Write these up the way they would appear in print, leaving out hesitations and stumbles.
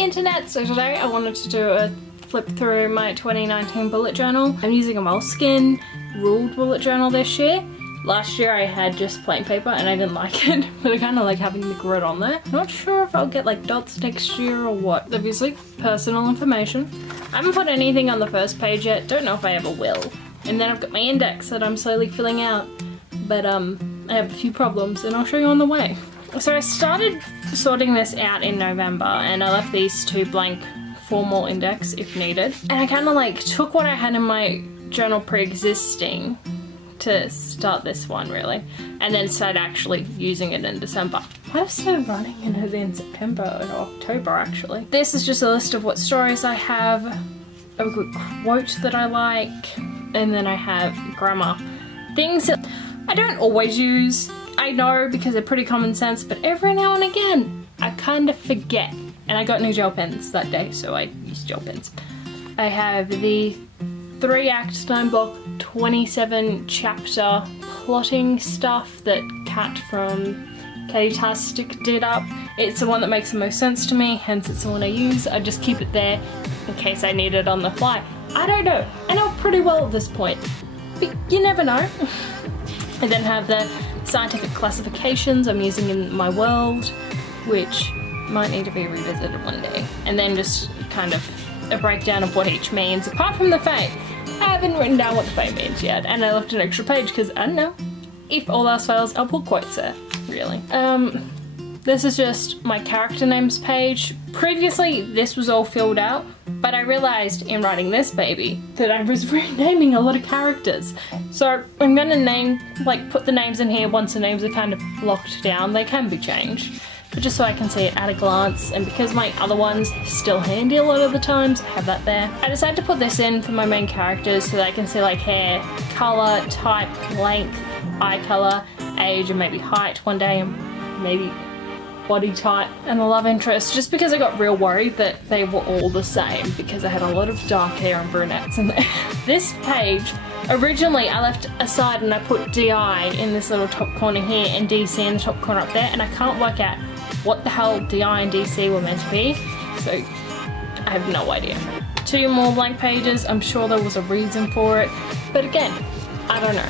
internet! So today I wanted to do a flip through my 2019 bullet journal. I'm using a moleskin ruled bullet journal this year. Last year I had just plain paper and I didn't like it, but I kind of like having the grid on there. Not sure if I'll get like dots next year or what. Obviously, personal information. I haven't put anything on the first page yet, don't know if I ever will. And then I've got my index that I'm slowly filling out, but I have a few problems and I'll show you on the way. So I started sorting this out in November and I left these two blank formal index if needed. And I kind of like took what I had in my journal pre-existing to start this one really, and then started actually using it in December. I started running in it in September or October actually. This is just a list of what stories I have, a good quote that I like, and then I have grammar. Things that I don't always use, I know because they're pretty common sense, but every now and again I kind of forget. And I got new gel pens that day, so I used gel pens. I have the 3-act 9-block 27 chapter plotting stuff that Kat from Katie-tastic did up. It's the one that makes the most sense to me, hence it's the one I use. I just keep it there in case I need it on the fly. I don't know, I know pretty well at this point, but you never know. I then have the scientific classifications I'm using in my world, which might need to be revisited one day. And then just kind of a breakdown of what each means, apart from the Fae. I haven't written down what the Fae means yet, and I left an extra page because I don't know. If all else fails, I'll put quotes there, really. This is just my character names page. Previously, this was all filled out, but I realized in writing this baby that I was renaming a lot of characters. So I'm gonna put the names in here once the names are kind of locked down. They can be changed, but just so I can see it at a glance, and because my other ones still handy a lot of the times, I have that there. I decided to put this in for my main characters so that I can see like hair, color, type, length, eye color, age, and maybe height one day, and maybe body type, and the love interest, just because I got real worried that they were all the same because I had a lot of dark hair and brunettes in there. This page, originally I left aside and I put DI in this little top corner here and DC in the top corner up there, and I can't work out what the hell DI and DC were meant to be, so I have no idea. 2 more blank pages, I'm sure there was a reason for it, but again, I don't know.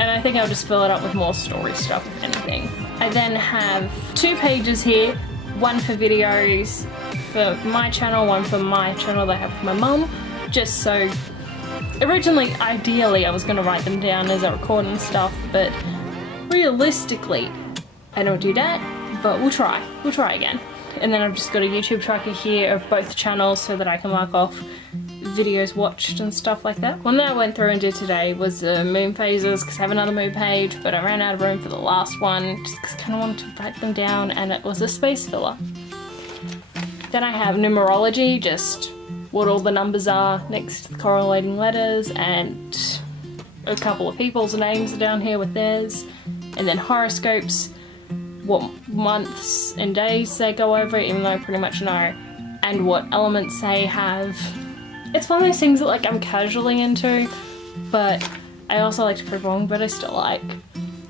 And I think I'll just fill it up with more story stuff, if anything. I then have 2 pages here, one for videos for my channel, one for my channel that I have for my mum, just so, originally, ideally, I was going to write them down as I record and stuff, but realistically, I don't do that, but we'll try again. And then I've just got a YouTube tracker here of both channels so that I can mark off videos watched and stuff like that. One that I went through and did today was the moon phases, because I have another moon page, but I ran out of room for the last one, just because I kind of wanted to write them down, and it was a space filler. Then I have numerology, just what all the numbers are next to the correlating letters, and a couple of people's names are down here with theirs, and then horoscopes, what months and days they go over, even though I pretty much know, and what elements they have. It's one of those things that like I'm casually into, but I also like to prove wrong, but I still like.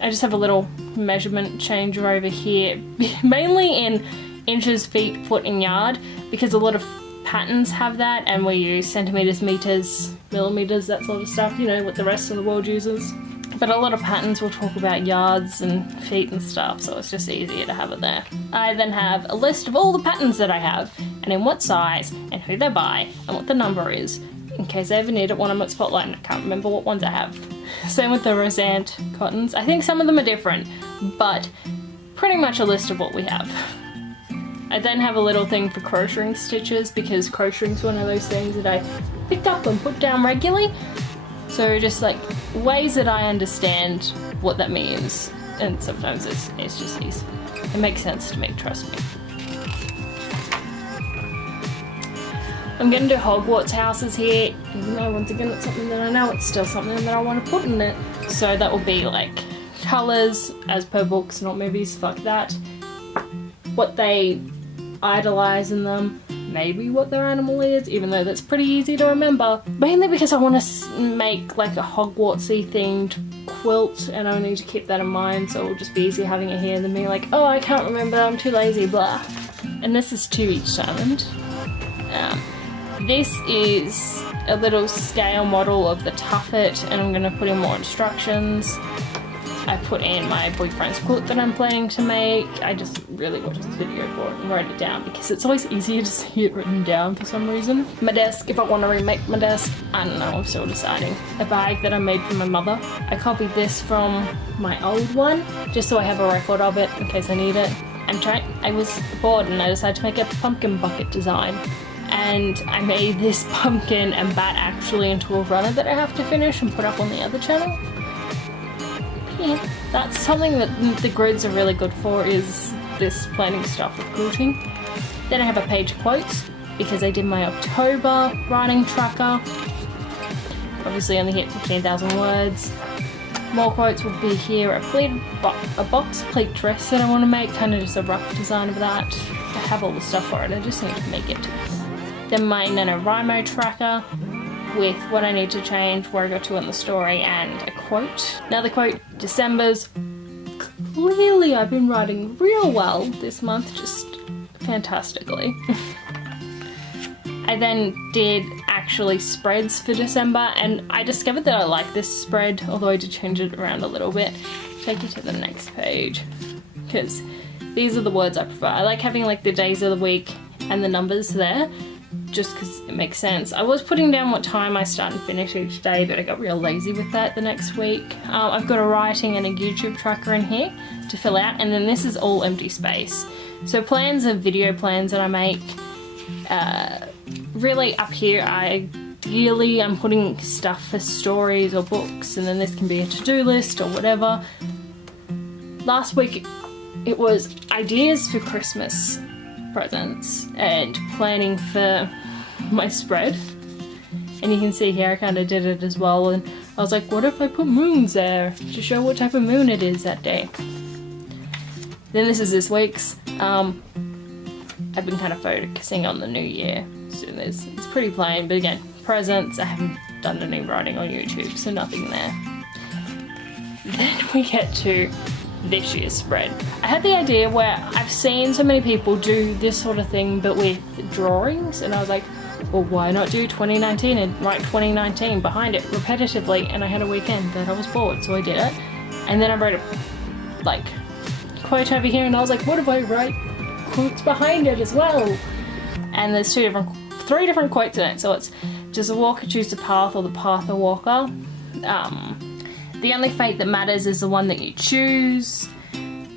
I just have a little measurement changer over here, mainly in inches, feet, foot, and yard, because a lot of patterns have that, and we use centimeters, meters, millimeters, that sort of stuff, you know, what the rest of the world uses. But a lot of patterns will talk about yards and feet and stuff, so it's just easier to have it there. I then have a list of all the patterns that I have, and in what size, and who they're by, and what the number is, in case I ever need it when I'm at Spotlight and I can't remember what ones I have. Same with the Rosant cottons. I think some of them are different, but pretty much a list of what we have. I then have a little thing for crocheting stitches, because crocheting's one of those things that I pick up and put down regularly. So just like ways that I understand what that means, and sometimes it's just easy. It makes sense to me, trust me. I'm gonna do Hogwarts houses here, even though once again it's something that I know, it's still something that I want to put in it. So that will be like colours as per books, not movies, fuck that. What they idolise in them, maybe what their animal is, even though that's pretty easy to remember. Mainly because I want to make like a Hogwartsy themed quilt and I need to keep that in mind, so it'll just be easier having it here than being like, oh, I can't remember, I'm too lazy, blah. And this is 2 each diamond. This is a little scale model of the tuffet, and I'm going to put in more instructions. I put in my boyfriend's quilt that I'm planning to make. I just really watched this video for it and wrote it down because it's always easier to see it written down for some reason. My desk, if I want to remake my desk, I don't know, I'm still deciding. A bag that I made for my mother. I copied this from my old one, just so I have a record of it in case I need it. I was bored and I decided to make a pumpkin bucket design. And I made this pumpkin and bat actually into a runner that I have to finish and put up on the other channel. Yeah, that's something that the grids are really good for, is this planning stuff with quilting. Then I have a page of quotes because I did my October writing tracker. Obviously only hit 15,000 words. More quotes will be here. A box pleat dress that I want to make, kind of just a rough design of that. I have all the stuff for it, I just need to make it. Then my NaNoWriMo tracker with what I need to change, where I got to in the story, and a quote. Another quote, December's. Clearly I've been writing real well this month, just fantastically. I then did actually spreads for December, and I discovered that I like this spread, although I did change it around a little bit. Take you to the next page, because these are the words I prefer. I like having like the days of the week and the numbers there, just because it makes sense. I was putting down what time I start and finish each day, but I got real lazy with that the next week. I've got a writing and a YouTube tracker in here to fill out, and then this is all empty space. So plans are video plans that I make. Really up here, ideally I'm putting stuff for stories or books, and then this can be a to-do list or whatever. Last week it was ideas for Christmas presents and planning for my spread, and you can see here I kind of did it as well, and I was like, what if I put moons there to show what type of moon it is that day. Then this is this week's. I've been kind of focusing on the new year, so it's pretty plain, but again, presents. I haven't done any writing on YouTube, so nothing there. Then we get to this year's spread. I had the idea where I've seen so many people do this sort of thing but with drawings, and I was like, well, why not do 2019 and write 2019 behind it repetitively? And I had a weekend that I was bored, so I did it. And then I wrote a like quote over here, and I was like, what if I write quotes behind it as well? And there's three different quotes in it, so it's, does a walker choose the path or the path a walker? The only fate that matters is the one that you choose,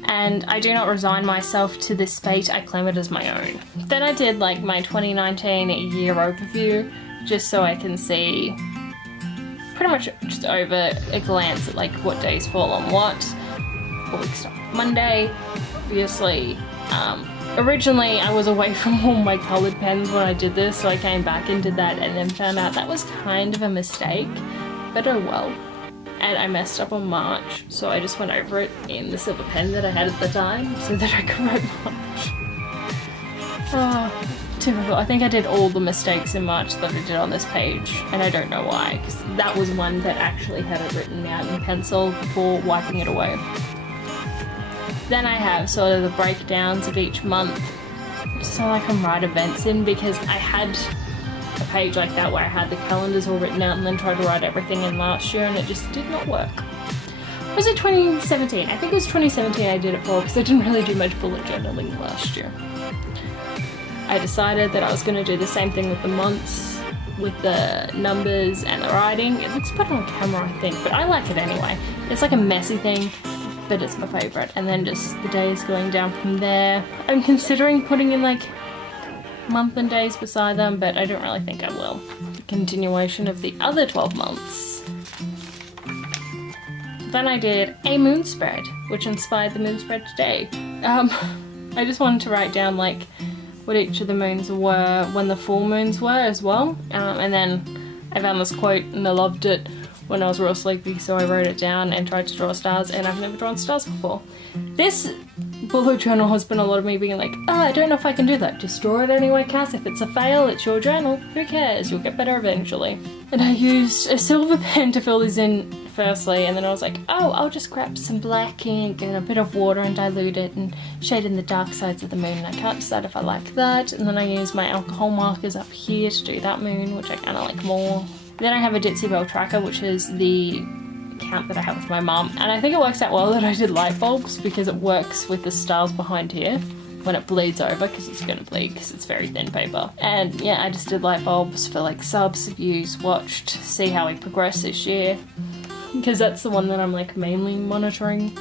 and I do not resign myself to this fate, I claim it as my own. Then I did like my 2019 year overview, just so I can see pretty much just over a glance at like what days fall on what. A week start Monday, obviously. Originally I was away from all my coloured pens when I did this, so I came back and did that, and then found out that was kind of a mistake, but oh well. And I messed up on March, so I just went over it in the silver pen that I had at the time so that I could write March. Oh, typical. I think I did all the mistakes in March that I did on this page, and I don't know why, because that was one that actually had it written out in pencil before wiping it away. Then I have sort of the breakdowns of each month, so I can write events in, because I had a page like that where I had the calendars all written out and then tried to write everything in last year, and it just did not work. Was it 2017? I think it was 2017 I did it for, because I didn't really do much bullet journaling last year. I decided that I was going to do the same thing with the months, with the numbers and the writing. It looks better on camera, I think, but I like it anyway. It's like a messy thing, but it's my favourite. And then just the days going down from there. I'm considering putting in like month and days beside them, but I don't really think I will. The continuation of the other 12 months. Then I did a moon spread, which inspired the moon spread today. I just wanted to write down like what each of the moons were when the full moons were as well. And then I found this quote and I loved it when I was real sleepy, so I wrote it down and tried to draw stars, and I've never drawn stars before. This bullet journal has been a lot of me being like, oh, I don't know if I can do that. Just draw it anyway, Cass. If it's a fail, it's your journal. Who cares? You'll get better eventually. And I used a silver pen to fill these in firstly, and then I was like, oh, I'll just grab some black ink and a bit of water and dilute it and shade in the dark sides of the moon, and I can't decide if I like that. And then I use my alcohol markers up here to do that moon, which I kind of like more. Then I have a DitzyBellzz tracker, which is the account that I have with my mum, and I think it works out well that I did light bulbs because it works with the stars behind here when it bleeds over, because it's gonna bleed because it's very thin paper. And yeah, I just did light bulbs for like subs, views, watched, see how we progress this year, because that's the one that I'm like mainly monitoring.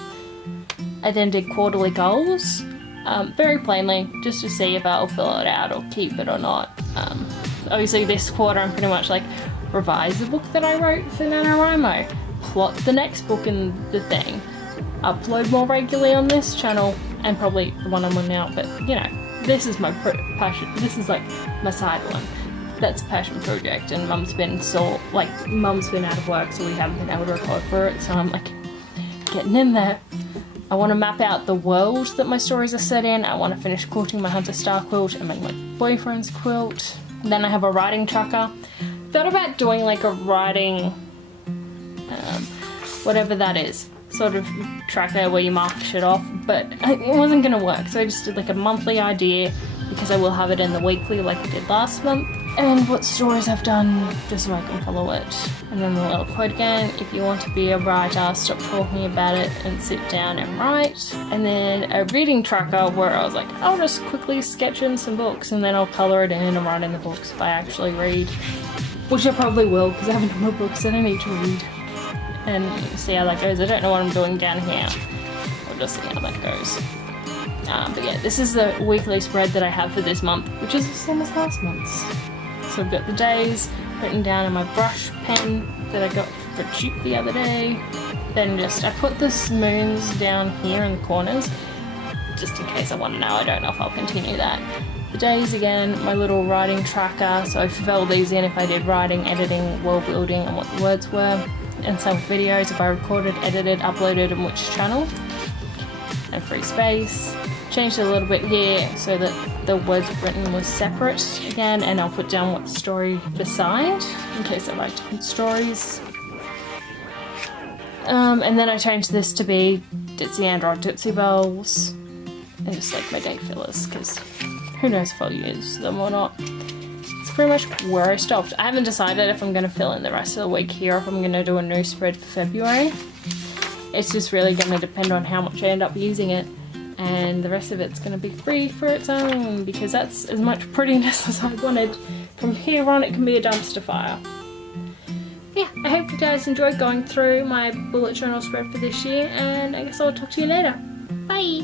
I then did quarterly goals, very plainly, just to see if I'll fill it out or keep it or not. Obviously this quarter I'm pretty much like revise the book that I wrote for NaNoWriMo, plot the next book in the thing, upload more regularly on this channel, and probably the one I'm on now, but you know, this is my passion, this is like my side one. That's a passion project, and Mum's been Mum's been out of work, so we haven't been able to record for it, so I'm like getting in there. I want to map out the world that my stories are set in. I want to finish quilting my Hunter Star quilt and make my boyfriend's quilt. And then I have a writing tracker. Thought about doing like a writing, whatever that is, sort of tracker where you mark shit off, but it wasn't gonna work, so I just did like a monthly idea, because I will have it in the weekly like I did last month, and what stories I've done just so I can follow it. And then the little quote again, if you want to be a writer, stop talking about it and sit down and write. And then a reading tracker where I was like, I'll just quickly sketch in some books and then I'll colour it in and write in the books if I actually read, which I probably will because I have no books that I need to read. And see how that goes. I don't know what I'm doing down here. We'll just see how that goes. But yeah, this is the weekly spread that I have for this month, which is the same as last month's. So I've got the days written down in my brush pen that I got for cheap the other day. Then I put the moons down here in the corners, just in case I want to know. I don't know if I'll continue that. The days again, my little writing tracker, so I fill these in if I did writing, editing, world building, and what the words were. And some videos if I recorded, edited, uploaded, and which channel. And free space. Changed it a little bit here so that the words written was separate again, and I'll put down what story beside in case I write different stories. And then I changed this to be Ditzyandra or DitzyBellzz, and just like my day fillers, because who knows if I'll use them or not. It's pretty much where I stopped. I haven't decided if I'm going to fill in the rest of the week here or if I'm going to do a new spread for February. It's just really going to depend on how much I end up using it, and the rest of it's going to be free for its own, because that's as much prettiness as I wanted. From here on it can be a dumpster fire. Yeah, I hope you guys enjoyed going through my bullet journal spread for this year, and I guess I'll talk to you later. Bye!